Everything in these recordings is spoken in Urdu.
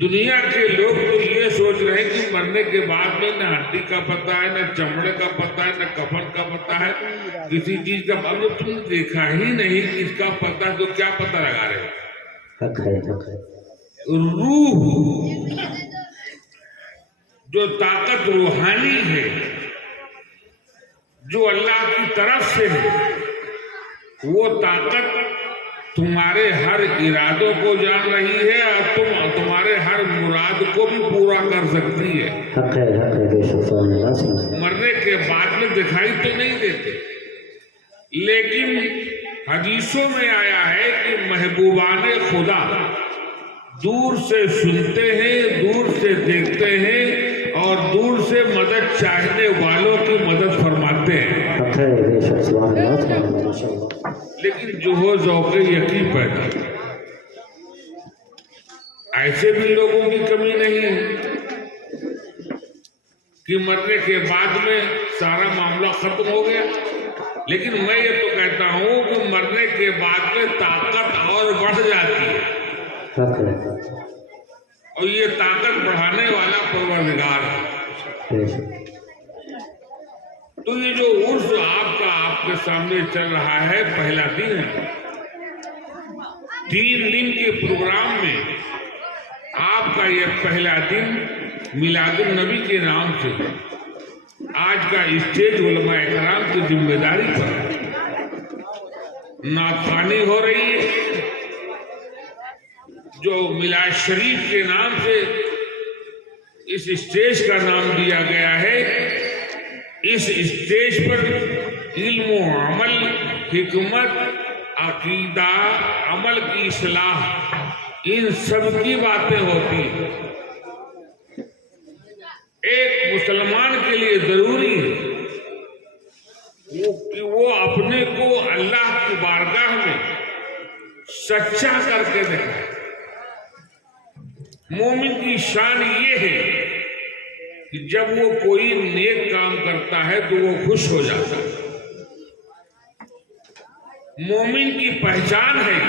دنیا کے لوگ تو یہ سوچ رہے ہیں کہ مرنے کے بعد میں نہ ہڈی کا پتہ ہے، نہ چمڑے کا پتہ ہے، نہ کفن کا پتہ ہے، کسی چیز کا۔ اب جب تم نے دیکھا ہی نہیں کہ اس کا پتہ، تو کیا پتہ لگا رہے ہو؟ روح جو طاقت روحانی ہے، جو اللہ کی طرف سے ہے، وہ طاقت تمہارے ہر ارادوں کو جان رہی ہے اور تمہارے ہر مراد کو بھی پورا کر سکتی ہے۔ مرنے کے بعد میں دکھائی تو نہیں دیتے، لیکن حدیثوں میں آیا ہے کہ محبوبان خدا دور سے سنتے ہیں، دور سے دیکھتے ہیں اور دور سے مدد چاہنے والوں کی مدد فرماتے ہیں، لیکن جو ہو ذوق یقین پیدا۔ ایسے بھی لوگوں کی کمی نہیں ہے کہ مرنے کے بعد میں سارا معاملہ ختم ہو گیا، لیکن میں یہ تو کہتا ہوں کہ مرنے کے بعد میں طاقت اور بڑھ جاتی ہے، اور یہ طاقت بڑھانے والا پروردگار ہے۔ تو یہ جو عرس آپ کے سامنے چل رہا ہے، پہلا دن ہے۔ 3 دن کے پروگرام میں آپ کا یہ پہلا دن میلاد النبی کے نام سے ہے۔ آج کا اسٹیج علماء اکرام کی ذمہ داری پر ہے، نعت خوانی ہو رہی ہے، جو میلاد شریف کے نام سے اس اسٹیج کا نام دیا گیا ہے۔ اس اسٹیج پر علم و عمل، حکمت، عقیدہ، عمل کی اصلاح، ان سب کی باتیں ہوتی ہیں۔ ایک مسلمان کے لیے ضروری ہے کہ وہ اپنے کو اللہ کی بارگاہ میں سچا کر کے دیکھے۔ مومن کی شان یہ ہے کہ جب وہ کوئی نیک کام کرتا ہے تو وہ خوش ہو جاتا ہے۔ مومن کی پہچان ہے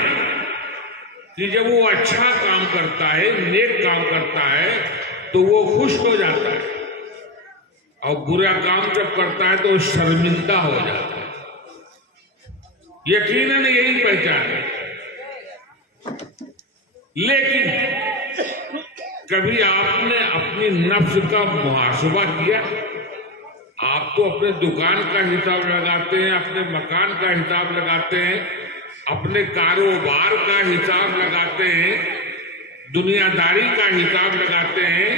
کہ جب وہ اچھا کام کرتا ہے، نیک کام کرتا ہے تو وہ خوش ہو جاتا ہے، اور برا کام جب کرتا ہے تو وہ شرمندہ ہو جاتا ہے۔ یقیناً یہی پہچان ہے۔ لیکن کبھی آپ نے اپنی نفس کا محاسبہ کیا؟ آپ تو اپنے دکان کا حساب لگاتے ہیں، اپنے مکان کا حساب لگاتے ہیں، اپنے کاروبار کا حساب لگاتے ہیں، دنیا داری کا حساب لگاتے ہیں،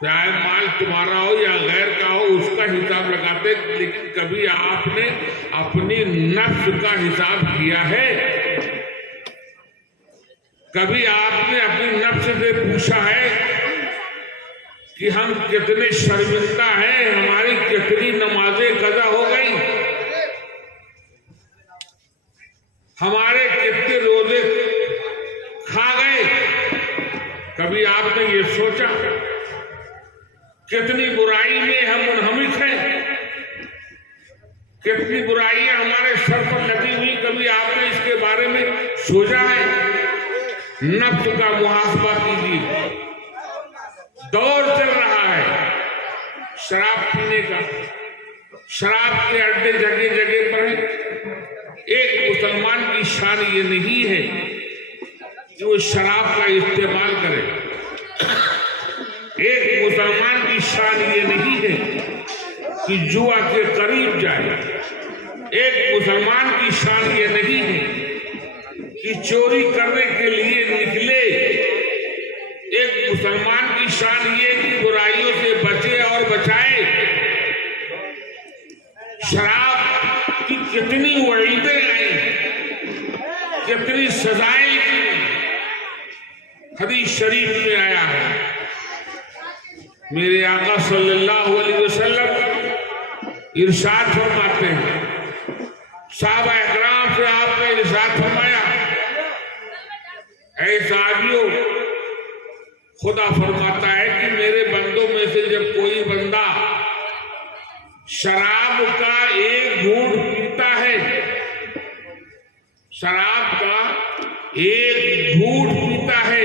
چاہے مال تمہارا ہو یا غیر کا ہو اس کا حساب لگاتے ہیں، لیکن کبھی آپ نے اپنی نفس کا حساب کیا ہے؟ کبھی آپ نے اپنی نفس سے پوچھا ہے کہ ہم کتنے شرمندہ ہیں، ہماری کتنی نمازیں قضا ہو گئی، ہمارے کتنے روزے کھا گئے؟ کبھی آپ نے یہ سوچا کتنی برائی میں ہم منہمک ہیں، کتنی برائیاں ہمارے سر پر لگی ہوئی؟ کبھی آپ نے اس کے بارے میں سوچا ہے؟ نفس کا محاسبہ کیجیے۔ دور چل رہا ہے شراب پینے کا، شراب کے اڈے جگہ جگہ پر ہیں۔ ایک مسلمان کی شان یہ نہیں ہے کہ وہ شراب کا استعمال کرے، ایک مسلمان کی شان یہ نہیں ہے کہ جوا کے قریب جائے، ایک مسلمان کی شان یہ نہیں ہے کہ چوری کرنے کے لیے نکلے، ایک مسلمان کی شان یہ کہ برائیوں سے بچے اور بچائے۔ شراب کی کتنی وعیدیں آئیں، کتنی سزائیں کی، حدیث شریف میں آیا ہے۔ میرے آقا صلی اللہ علیہ وسلم ارشاد فرماتے ہیں، صحابہ اکرام سے آپ نے ارشاد فرمایا، اے صحابیوں، خدا فرماتا ہے کہ میرے بندوں میں سے جب کوئی بندہ شراب کا ایک گھونٹ پیتا ہے، شراب کا ایک گھونٹ پیتا ہے،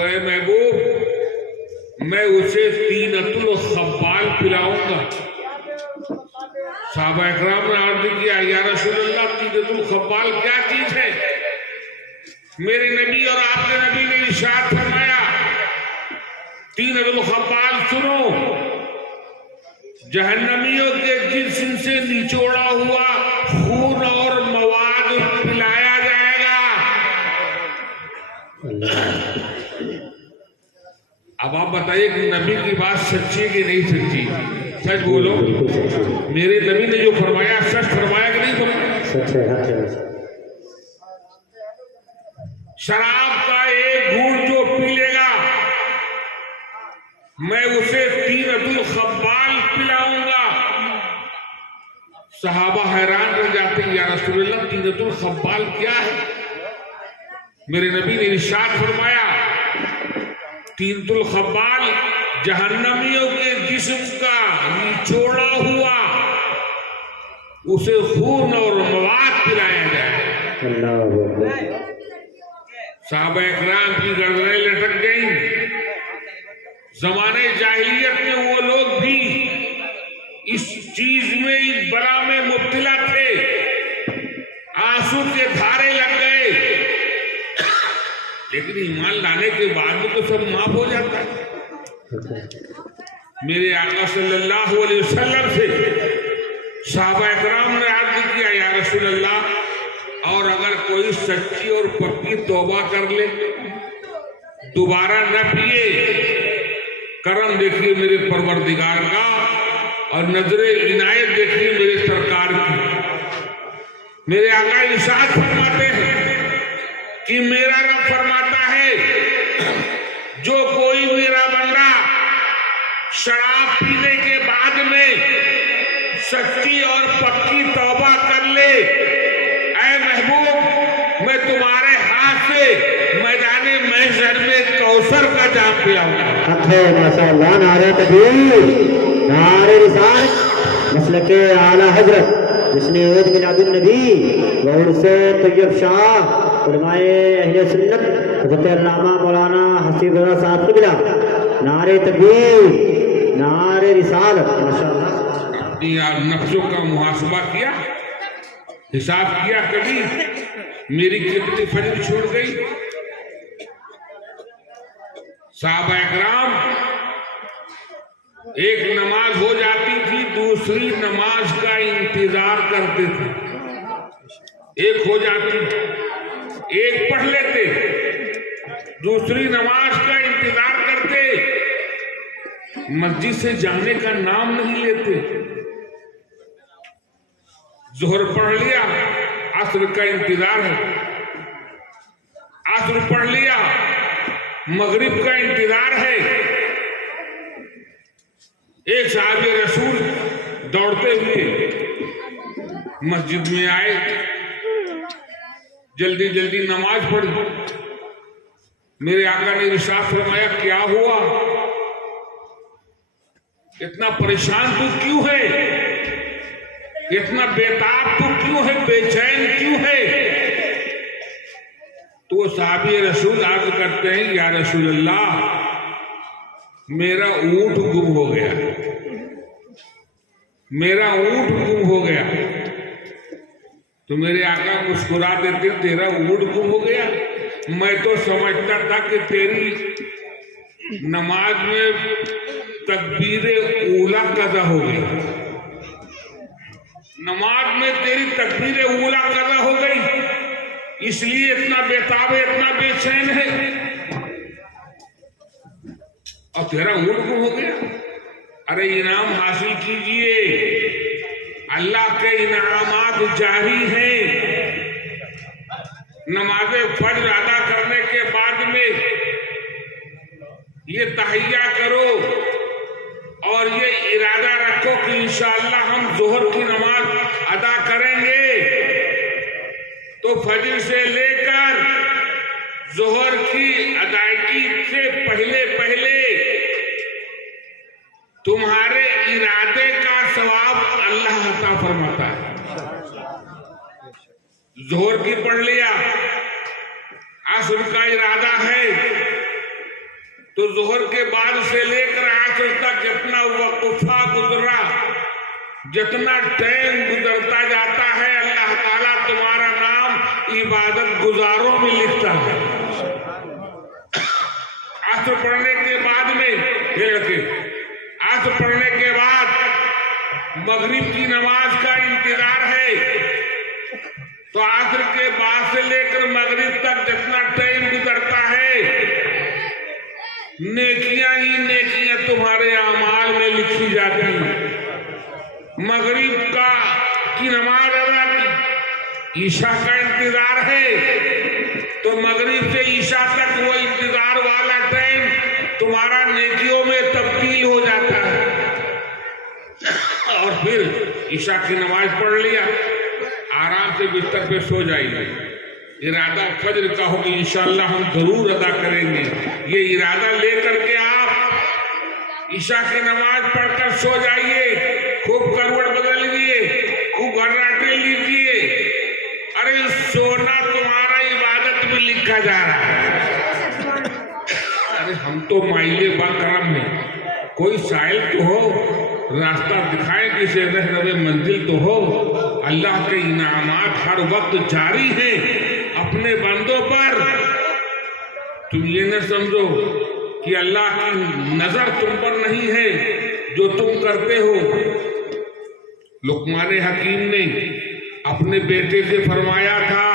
تو اے محبوب میں اسے تینۃ الخبال پلاؤں گا۔ صحابہ اکرام نے عرض کیا یا رسول اللہ تینۃ الخبال کیا چیز ہے؟ میرے نبی اور آپ کے نبی نے ارشاد فرمایا تینۃ الخبال سنو، جہنمیوں کے جسم سے نچوڑا ہوا خون اور مواد پلایا جائے گا۔ اب آپ بتائیے کہ نبی کی بات سچی ہے کہ نہیں سچی؟ سچ بولو، میرے نبی نے جو فرمایا سچ فرمایا کہ نہیں فرمایا؟ سچ ہے۔ شراب کا ایک گھونٹ جو پی لے گا میں اسے تینۃ الخبال پلاؤں گا۔ صحابہ حیران ہو جاتے ہیں یا رسول اللہ تینۃ الخبال کیا ہے؟ میرے نبی نے ارشاد فرمایا تینۃ الخبال جہنمیوں کے جسم کا نچوڑا ہوا اسے خون اور مواد پلایا جائے۔ اللہ صحابہ اکرام کی گردنیں لٹک گئیں۔ زمانے جاہلیت میں وہ لوگ بھی اس چیز میں اس بلا میں مبتلا تھے، آنسو کے دھارے لگ گئے، لیکن ایمان لانے کے بعد میں تو سب معاف ہو جاتا ہے۔ میرے آقا صلی اللہ علیہ وسلم سے صحابہ اکرام نے عرض کیا یا رسول اللہ اور اگر کوئی سچی اور پکی توبہ کر لے دوبارہ نہ پیے، کرم دیکھیے میرے پروردگار کا اور نظر عنایت دیکھیے میرے سرکار کی۔ میرے آقا ارشاد فرماتے ہیں کہ میرا رب فرماتا ہے جو کوئی میرا بندہ شراب پینے کے بعد میں سچی اور پکی توبہ کر لے، اے محبوب میں تمہارے ہاتھ سے میدان محشر میں کوثر کا جام پلاؤں گا۔ حق ہے، ماشاء اللہ۔ نعرہ تکبیر، نعرہ رسالت، مسلک اعلیٰ حضرت جس نے عید میلاد النبی و عرس طیب شاہ علماء اہل سنت حضرت علامہ مولانا حسین رضا صاحب قبلہ، نعرہ تکبیر، نعرہ رسالت، ماشاء اللہ۔ اپنی نفسوں کا محاسبہ کیا، حساب کیا کبھی میری کتنی فجر چھوٹ گئی؟ صحابہ اکرام ایک نماز ہو جاتی تھی دوسری نماز کا انتظار کرتے تھے، ایک ہو جاتی ایک پڑھ لیتے دوسری نماز کا انتظار کرتے، مسجد سے جانے کا نام نہیں لیتے۔ ظہر پڑھ لیا عصر کا انتظار ہے، عصر پڑھ لیا مغرب کا انتظار ہے۔ ایک صحابی رسول دوڑتے ہوئے مسجد میں آئے، جلدی جلدی نماز پڑھی۔ میرے آقا نے ارشاد فرمایا کیا ہوا؟ اتنا پریشان تو کیوں ہے؟ اتنا بےتاب تو کیوں ہے؟ بے چین کیوں ہے؟ تو وہ صحابی رسول عرض کرتے ہیں یا رسول اللہ میرا اونٹ گم ہو گیا، میرا اونٹ گم ہو گیا۔ تو میرے آقا مسکرا دیتے تیرا اونٹ گم ہو گیا؟ میں تو سمجھتا تھا کہ تیری نماز میں تکبیر اولا قضا ہو گئی، نماز میں تیری تکبیر اولا قضا ہو گئی اس لیے اتنا بےتاب ہے، اتنا بے چین ہے، اور تیرا اونٹ گم ہو گیا۔ ارے انعام حاصل کیجئے، اللہ کے انعامات جاری ہیں۔ نماز فجر ادا کرنے کے بعد میں یہ تحیہ کرو اور یہ ارادہ رکھو کہ انشاءاللہ ہم ظہر کی نماز ادا کریں گے، تو فجر سے لے کر ظہر کی ادائیگی سے پہلے پہلے تمہارے ارادے کا ثواب اللہ عطا فرماتا ہے۔ ظہر کی پڑھ لیا، عصر کا ارادہ ہے تو ظہر کے بعد سے لے کر عصر تک جتنا وقفہ گزرا، جتنا ٹائم گزرتا جاتا ہے، اللہ تعالیٰ تمہارا نام عبادت گزاروں میں لکھتا ہے۔ عصر پڑھنے کے بعد میں عصر پڑھنے کے بعد مغرب کی نماز کا انتظار ہے، تو عصر کے بعد سے لے کر مغرب تک جتنا ٹائم گزرتا ہے، نیکیاں ہی نیکیاں تمہارے اعمال میں لکھی جاتی ہیں۔ مغرب کی نماز ادا کی، عشاء کا انتظار ہے، تو مغرب سے عشاء تک وہ انتظار والا ٹائم تمہارا نیکیوں میں تبدیل ہو جاتا ہے، اور پھر عشاء کی نماز پڑھ لیا، آرام سے بستر پہ سو جائیے۔ ارادہ فجر کا ہو کہ انشاءاللہ ہم ضرور ادا کریں گے، یہ ارادہ لے کر کے آپ عشاء کی نماز پڑھ کر سو جائیے، خوب کروٹ بدل لیجیے، خوب گھراٹے لیجیے۔ ارے سونا تمہارا عبادت میں لکھا جا رہا ہے۔ ارے ہم تو مائل با کرم ہیں، کوئی سائل تو ہو، راستہ دکھائے کسی رہنما منزل تو ہو۔ اللہ کے انعامات ہر وقت جاری ہیں اپنے بندوں پر۔ تم یہ نہ سمجھو کہ اللہ کی نظر تم پر نہیں ہے جو تم کرتے ہو۔ لقمان حکیم نے اپنے بیٹے سے فرمایا تھا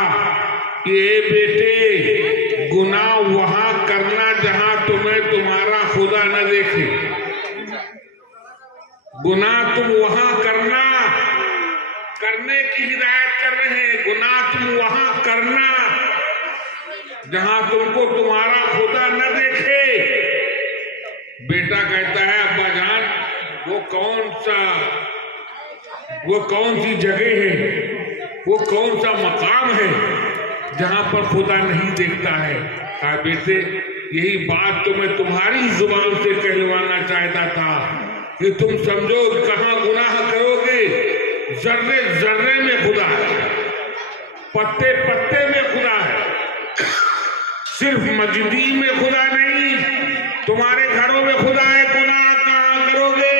کہ اے بیٹے، گناہ وہاں کرنا جہاں تمہیں تمہارا خدا نہ دیکھے۔ گناہ تم وہاں کرنے کی ہدایت کر رہے ہیں، گناہ تم وہاں کرنا جہاں تم کو تمہارا خدا نہ دیکھے۔ بیٹا کہتا ہے ابا جان، وہ کون سی جگہ ہے، وہ کون سا مقام ہے جہاں پر خدا نہیں دیکھتا ہے؟ کہا بیٹے، یہی بات تو میں تمہاری زبان سے کہلوانا چاہتا تھا کہ تم سمجھو کہاں گناہ کرو گے، ذرے ذرے میں خدا ہے، پتے پتے میں خدا ہے، صرف مسجد میں خدا نہیں، تمہارے گھروں میں خدا ہے۔ گناہ کہاں کرو گے؟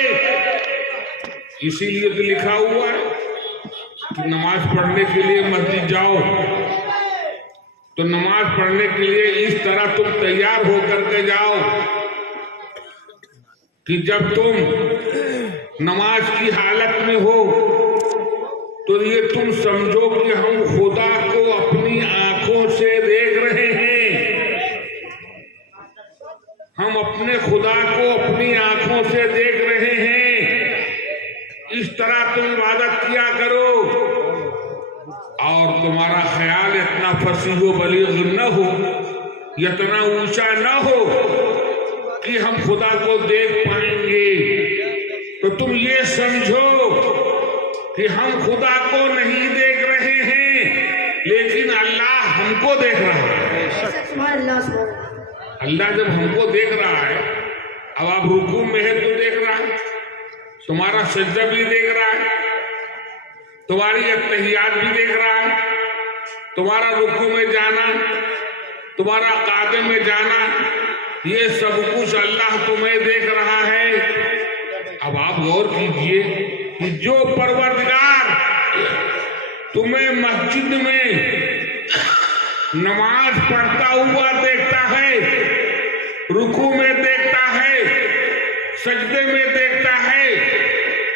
اسی لیے تو لکھا ہوا ہے کہ نماز پڑھنے کے لیے مسجد جاؤ تو نماز پڑھنے کے لیے اس طرح تم تیار ہو کر کے جاؤ کہ جب تم نماز کی حالت میں ہو تو یہ تم سمجھو کہ ہم خدا کو اپنی آنکھوں سے دیکھ رہے ہیں، ہم اپنے خدا کو اپنی آنکھوں سے دیکھ رہے ہیں۔ اس طرح تم عبادت کیا کرو، اور تمہارا خیال اتنا فصیح و بلیغ نہ ہو، اتنا اونچا نہ ہو کہ ہم خدا کو دیکھ پائیں گے، تو تم یہ سمجھو کہ ہم خدا کو نہیں دیکھ رہے ہیں، لیکن اللہ ہم کو دیکھ رہا ہے۔ اللہ جب ہم کو دیکھ رہا ہے، اب آپ رکوع میں ہے تو دیکھ رہا ہے، تمہارا سجدہ بھی دیکھ رہا ہے، تمہاری اتحیات بھی دیکھ رہا ہے، تمہارا رکوع میں جانا، تمہارا قعدے میں جانا، یہ سب کچھ اللہ تمہیں دیکھ رہا ہے۔ اب آپ غور کیجئے کہ جو پروردگار تمہیں مسجد میں نماز پڑھتا ہوا دیکھتا ہے، رکوع میں دیکھتا ہے، سجدے میں دیکھتا ہے،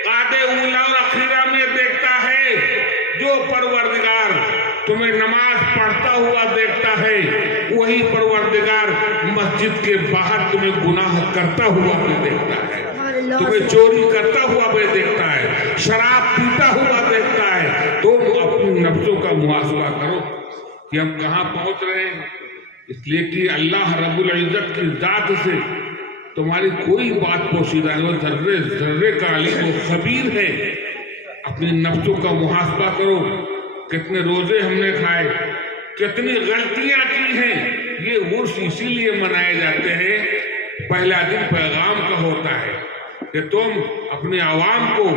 قعدے اولا اور اخیرہ میں دیکھتا ہے، جو پروردگار تمہیں نماز پڑھتا ہوا دیکھتا ہے، وہی پروردگار مسجد کے باہر تمہیں گناہ کرتا ہوا بھی دیکھتا ہے، تمہیں چوری کرتا ہوا بھی دیکھتا ہے، شراب پیتا ہوا دیکھتا ہے۔ تم اپنی نفسوں کا محاسبہ کرو کہ ہم کہاں پہنچ رہے ہیں، اس لیے کہ اللہ رب العزت کی ذات سے تمہاری کوئی بات پوشیدہ نہیں، وہ ذرے ذرے کا علیم و خبیر ہے۔ اپنی نفسوں کا محاسبہ کرو، کتنے روزے ہم نے کھائے، کتنی غلطیاں کی ہیں۔ یہ عرس اسی لیے منائے جاتے ہیں، پہلا دن پیغام کا ہوتا ہے کہ تم اپنے عوام کو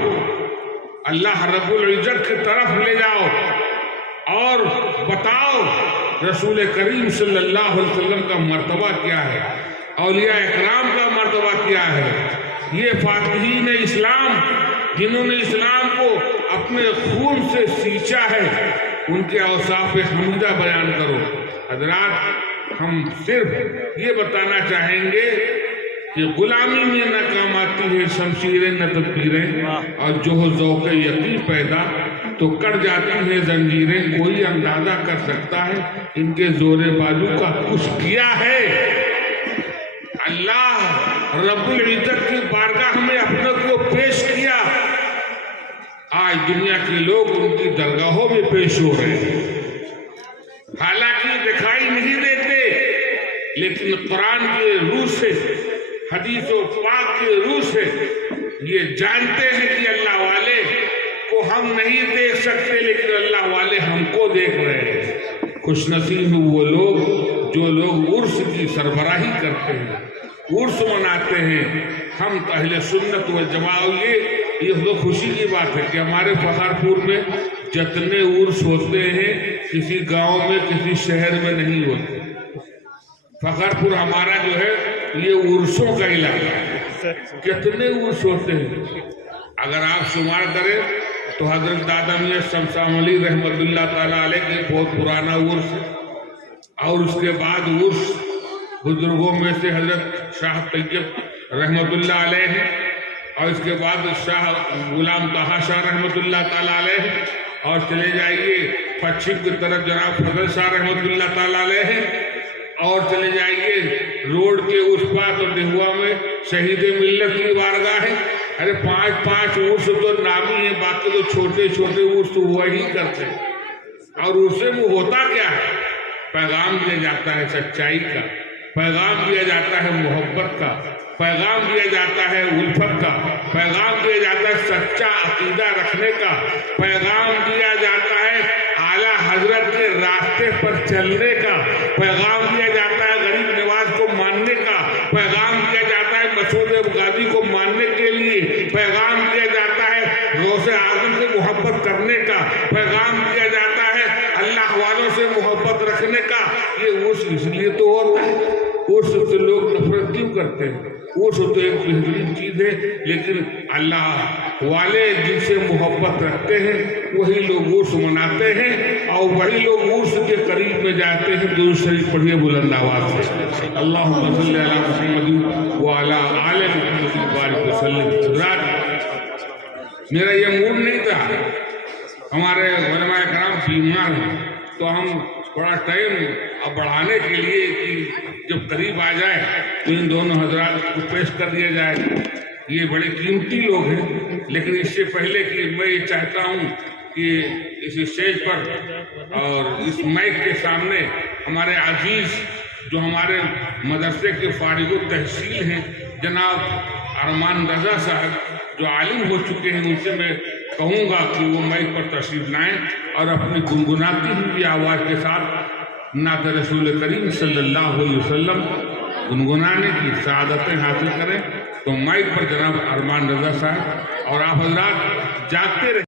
اللہ رب العزت کی طرف لے جاؤ اور بتاؤ رسول کریم صلی اللہ علیہ وسلم کا مرتبہ کیا ہے، اولیاء اکرام کا مرتبہ کیا ہے. یہ فاتحین اسلام جنہوں نے اسلام کو اپنے خون سے سینچا ہے، ان کے اوصاف حمیدہ بیان کرو. حضرات، ہم صرف یہ بتانا چاہیں گے کہ غلامی میں نہ کام آتی ہے شمشیریں نہ تدبیریں، اور جو ہو ذوق یقین پیدا تو کٹ جاتی ہیں زنجیریں. کوئی اندازہ کر سکتا ہے ان کے زور بازو کا کچھ کیا ہے؟ اللہ رب العزت کی بارگاہ میں اپنے کو پیش کیا. آج دنیا کے لوگ ان کی درگاہوں میں پیش ہو رہے ہیں، حالانکہ دکھائی نہیں دیتے، لیکن قرآن کے روح سے، حدیث و پاک کے روح سے یہ جانتے ہیں کہ اللہ والے کو ہم نہیں دیکھ سکتے، لیکن اللہ والے ہم کو دیکھ رہے ہیں. خوش نصیب وہ لوگ جو لوگ عرس کی سربراہی کرتے ہیں، عرس مناتے ہیں. ہم اہل سنت و جماعت، یہ تو خوشی کی بات ہے کہ ہمارے فخرپور میں جتنے عرس ہوتے ہیں کسی گاؤں میں، کسی شہر میں نہیں ہوتے. فخرپور ہمارا جو ہے یہ عرسوں کا علاقہ ہے. کتنے عرس ہوتے ہیں اگر آپ شمار کریں تو حضرت دادا میاں شمشام علی رحمۃ اللہ تعالیٰ علیہ کی بہت پرانا عرس ہے، اور اس کے بعد عرس بزرگوں میں سے حضرت شاہ طیب رحمۃ اللہ علیہ ہے، اور اس کے بعد شاہ غلام طہا شاہ رحمۃ اللہ تعالیٰ علیہ ہے، اور چلے جائیے پچھم کی طرف جناب فضل شاہ رحمۃ اللہ تعالیٰ علیہ ہے، اور چلے جائیے روڈ کے اس پاس اور دہوا میں شہید ملت کی بارگاہ ہے. ارے پانچ عرس تو نامی ہیں، باقی تو چھوٹے چھوٹے عرس تو ہوا ہی کرتے ہیں. اور اس سے وہ ہوتا کیا ہے؟ پیغام دیا جاتا ہے سچائی کا، پیغام دیا جاتا ہے محبت کا، پیغام دیا جاتا ہے الفت کا، پیغام دیا جاتا ہے سچا عقیدہ رکھنے کا، پیغام دیا جاتا ہے اعلیٰ حضرت کے راستے پر چلنے کا، پیغام دیا جاتا ہے غریب نواز کو ماننے کا، پیغام دیا جاتا ہے مسعود غازی کو ماننے کے لیے، پیغام دیا جاتا ہے غوث اعظم سے محبت کرنے کا، پیغام دیا جاتا ہے اللہ والوں سے محبت رکھنے کا. یہ عرس اس لیے تو ہوتا ہے. عرس سے لوگ نفرت کیوں کرتے ہیں؟ عرس تو ایک بہترین چیز ہے، لیکن اللہ والے جن سے محبت رکھتے ہیں وہی لوگ عرس مناتے ہیں، اور وہی لوگ عرس کے قریب میں جاتے ہیں. درود شریف پڑھیے بلند آواز سے. اللہم صلی علی محمد وعلی آل محمد وبارک وسلم. رات میرا یہ موڈ نہیں تھا، ہمارے علماء کرام بیمار ہیں تو ہم تھوڑا ٹائم اب بڑھانے کے لیے کہ جب قریب آ جائے تو ان دونوں حضرات کو پیش کر دیا جائے. یہ بڑے قیمتی لوگ ہیں، لیکن اس سے پہلے کہ میں یہ چاہتا ہوں کہ اس اسٹیج پر اور اس مائک کے سامنے ہمارے عزیز جو ہمارے مدرسے کے فارغ التحصیل ہیں جناب ارمان رضا صاحب جو عالم ہو چکے ہیں، ان سے میں کہوں گا کہ وہ مائک پر تشریف لائیں اور اپنی گنگناتی ہوئی آواز کے ساتھ نعت رسول کریم صلی اللہ علیہ وسلم گنگنانے کی سعادتیں حاصل کریں. تو مائک پر جناب ارمان رضا صاحب، اور آپ حضرات جاگتے رہیں.